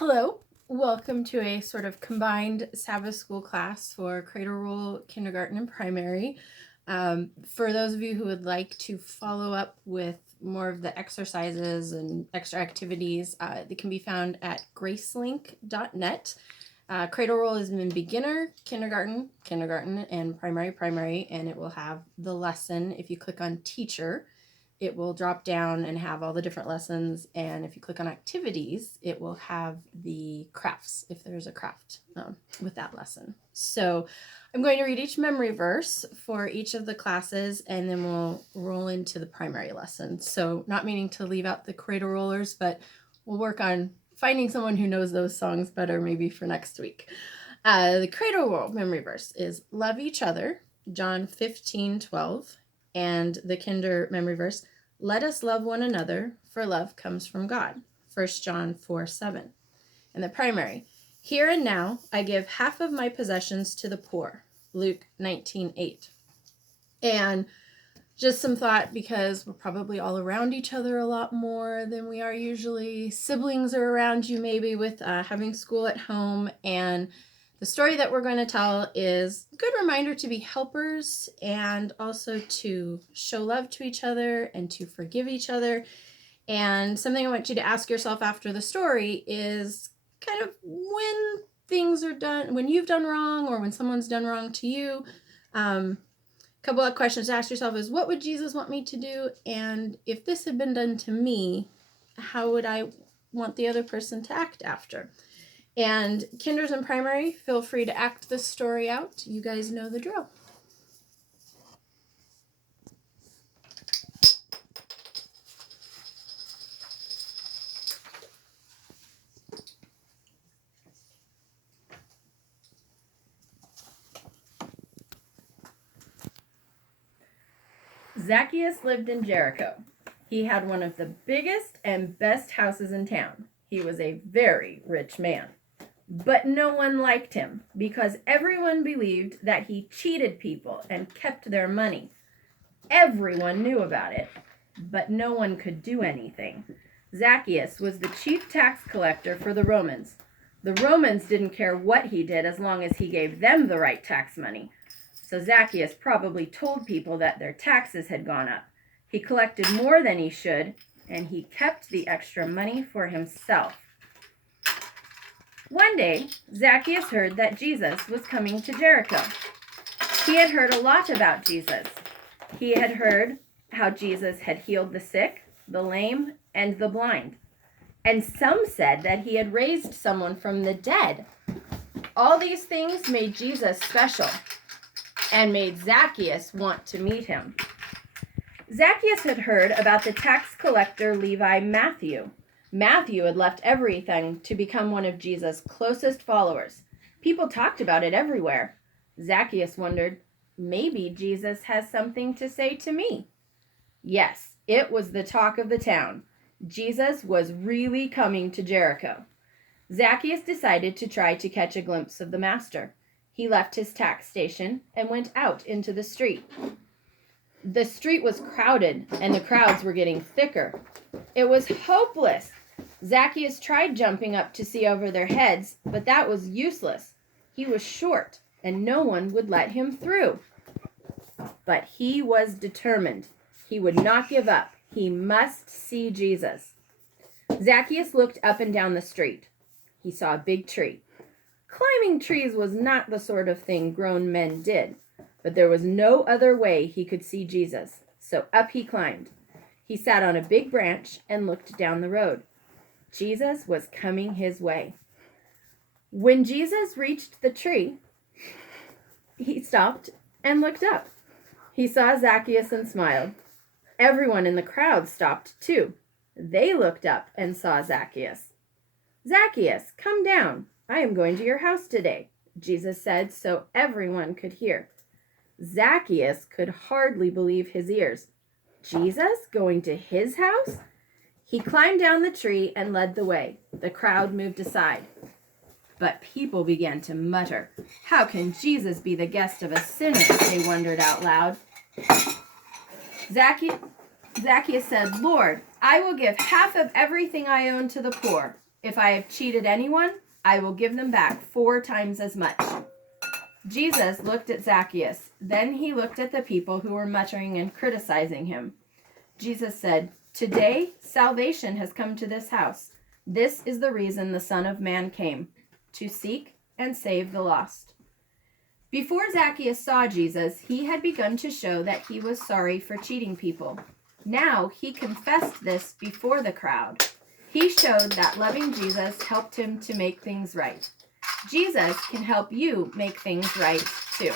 Hello, welcome to a sort of combined Sabbath school class for Cradle Roll, kindergarten, and primary. For those of you who would like to follow up with more of the exercises and extra activities, they can be found at gracelink.net. Cradle Roll is in beginner, kindergarten, and primary, and it will have the lesson. If you click on teacher, it will drop down and have all the different lessons. And if you click on activities, it will have the crafts, if there's a craft with that lesson. So I'm going to read each memory verse for each of the classes, and then we'll roll into the primary lesson. So not meaning to leave out the cradle rollers, but we'll work on finding someone who knows those songs better maybe for next week. The cradle roll memory verse is love each other, John 15:12. And the kinder memory verse, let us love one another, for love comes from God, 1 John 4:7. And the primary, here and now I give half of my possessions to the poor, Luke 19:8. And just some thought, because we're probably all around each other a lot more than we are usually. Siblings are around you maybe with having school at home, and the story that we're going to tell is a good reminder to be helpers and also to show love to each other and to forgive each other. And something I want you to ask yourself after the story is kind of when things are done, when you've done wrong or when someone's done wrong to you. A couple of questions to ask yourself is, what would Jesus want me to do? And if this had been done to me, how would I want the other person to act after? And kinders and primary, feel free to act this story out. You guys know the drill. Zacchaeus lived in Jericho. He had one of the biggest and best houses in town. He was a very rich man. But no one liked him because everyone believed that he cheated people and kept their money. Everyone knew about it, but no one could do anything. Zacchaeus was the chief tax collector for the Romans. The Romans didn't care what he did as long as he gave them the right tax money. So Zacchaeus probably told people that their taxes had gone up. He collected more than he should, and he kept the extra money for himself. One day, Zacchaeus heard that Jesus was coming to Jericho. He had heard a lot about Jesus. He had heard how Jesus had healed the sick, the lame, and the blind. And some said that he had raised someone from the dead. All these things made Jesus special and made Zacchaeus want to meet him. Zacchaeus had heard about the tax collector Levi Matthew. Matthew had left everything to become one of Jesus' closest followers. People talked about it everywhere. Zacchaeus wondered, maybe Jesus has something to say to me. Yes, it was the talk of the town. Jesus was really coming to Jericho. Zacchaeus decided to try to catch a glimpse of the master. He left his tax station and went out into the street. The street was crowded and the crowds were getting thicker. It was hopeless. Zacchaeus tried jumping up to see over their heads, but that was useless. He was short and no one would let him through. But he was determined. He would not give up. He must see Jesus. Zacchaeus looked up and down the street. He saw a big tree. Climbing trees was not the sort of thing grown men did, but there was no other way he could see Jesus, so up he climbed. He sat on a big branch and looked down the road. Jesus was coming his way. When Jesus reached the tree, he stopped and looked up. He saw Zacchaeus and smiled. Everyone in the crowd stopped too. They looked up and saw Zacchaeus. Zacchaeus, come down. I am going to your house today, Jesus said so everyone could hear. Zacchaeus could hardly believe his ears. Jesus going to his house? He climbed down the tree and led the way. The crowd moved aside. But people began to mutter. How can Jesus be the guest of a sinner? They wondered out loud. Zacchaeus said, Lord, I will give half of everything I own to the poor. If I have cheated anyone, I will give them back 4 times as much." Jesus looked at Zacchaeus. Then he looked at the people who were muttering and criticizing him. Jesus said, "Today, salvation has come to this house. This is the reason the Son of Man came, to seek and save the lost." Before Zacchaeus saw Jesus, he had begun to show that he was sorry for cheating people. Now he confessed this before the crowd. He showed that loving Jesus helped him to make things right. Jesus can help you make things right too.